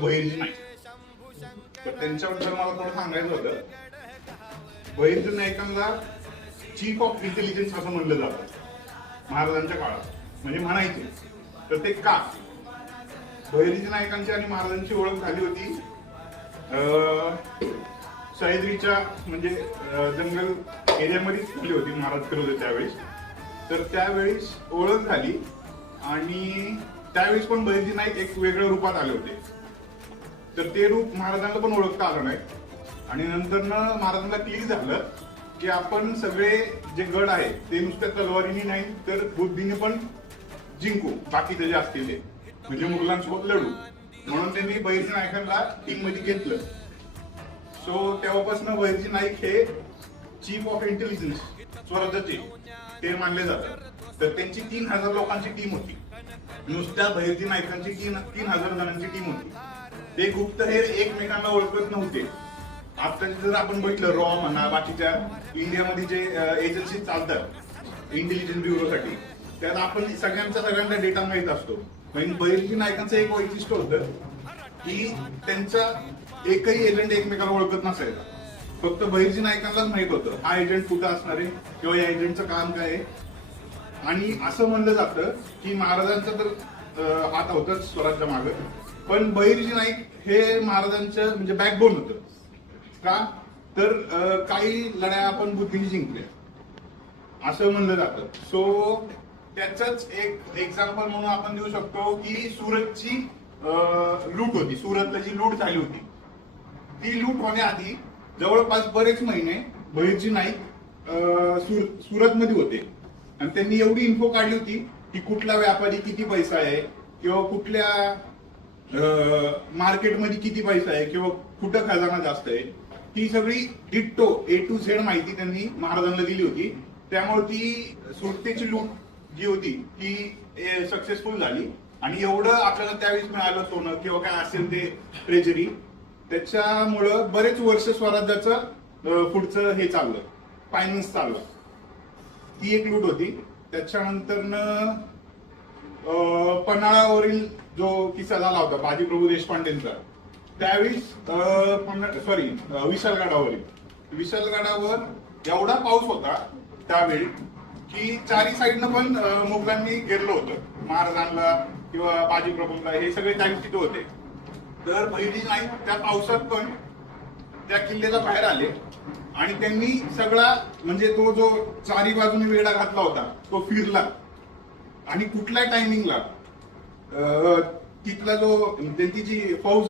बहिर्जी नाईक. तर त्यांच्याबद्दल मला थोडं सांगायचं होतं. बहिर्जी नाईकांना चीफ ऑफ इंटेलिजन्स असं म्हणलं जातं महाराजांच्या काळात. म्हणजे म्हणायचे तर ते का बहिर्जी नाईकांची आणि महाराजांची ओळख झाली होती सह्याद्रीच्या म्हणजे जंगल एरियामध्येच झाली होती. महाराज फिरत होते त्यावेळेस. तर त्यावेळेस ओळख झाली आणि त्यावेळेस पण बहिर्जी नाईक एक वेगळ्या रूपात आले होते. तर ते रूप महाराजांना पण ओळखता आलं नाही. आणि नंतर महाराजांना क्लिक झालं की आपण सगळे जे गड आहेत ते नुसत्या तलवारीने नाही तर बुद्धीने पण जिंकू, बाकीचे जे असतील ते म्हणजे मुघलांसोबत लढू. म्हणून त्यांनी बहिर्जी नाईकांना टीम मध्ये घेतलं. सो तेव्हापासून बहिर्जी नाईक हे चीफ ऑफ इंटेलिजन्स स्वराज्याचे ते मानले जातात. तर त्यांची 3000 लोकांची टीम होती. नुसत्या बहिर्जी नाईकांची 3000 जणांची टीम होती. ते गुप्तहेर एकमेकांना ओळखत नव्हते. आता जर आपण बघितलं रॉ म्हणा बाकीच्या इंडियामध्ये जे एजन्सी चालतात इंटेलिजन्स ब्युरोसाठी, त्यात आपण सगळ्यांचा डेटा माहित असतो. पण बहिर्जी नाईकांचं एक वैशिष्ट्य होतं की त्यांचा एकही एजंट एकमेकाला ओळखत नसायचा. फक्त बहिर्जी नाईकांनाच माहित होतं हा एजंट कुठं असणार आहे किंवा या एजंटचं काम काय आहे. आणि असं म्हणलं जातं की महाराजांचा तर हात होताच स्वराज्या मागे, पण बहिर्जी नाईक हे महाराजांचं म्हणजे बॅकबोन होतं. का तर काही लढाया आपण बुद्धीने जिंकल्या असं म्हणलं जातं. सो त्याच एक एक्झाम्पल म्हणून आपण देऊ शकतो की सुरतची लूट होती. सुरतला जी लूट झाली होती ती लूट होण्याआधी जवळपास बरेच महिने बहिर्जी नाईक सुरतमध्ये होते. आणि त्यांनी एवढी इन्फो काढली होती की कुठला व्यापारी किती पैसा आहे किंवा कुठल्या मार्केटमध्ये किती पैसा आहे किंवा कुठं खजाना जास्त आहे, ती सगळी डिट्टो A to Z माहिती त्यांनी महाराजांना दिली होती. त्यामुळे ती सुरतेची लूट जी होती ती सक्सेसफुल झाली. आणि एवढं आपल्याला त्यावेळेस मिळालं सोनं किंवा काय असेल ते ट्रेजरी, त्याच्यामुळं बरेच वर्ष स्वराज्याचं पुढचं हे चाललं, फायनान्स चाललं. ती एक लूट होती. त्याच्यानंतर पन्हाळावरील जो किस्सा झाला होता बाजीप्रभू देशपांडेंचा, त्यावेळेस विशालगडावर एवढा पाऊस होता त्यावेळी की चारी साईडनं पण मुघलांनी घेरलं होतं महाराजांना किंवा बाजीप्रभूंना. हे सगळे टाइम तिथे होते. तर बहिर्जी नाईक त्या पावसात पण त्या किल्ल्याला बाहेर आले आणि त्यांनी सगळा म्हणजे तो जो चारी बाजूने वेढा घातला होता तो फिरला. आणि कुठल्या टायमिंगला तिथला जो त्यांची जी फौज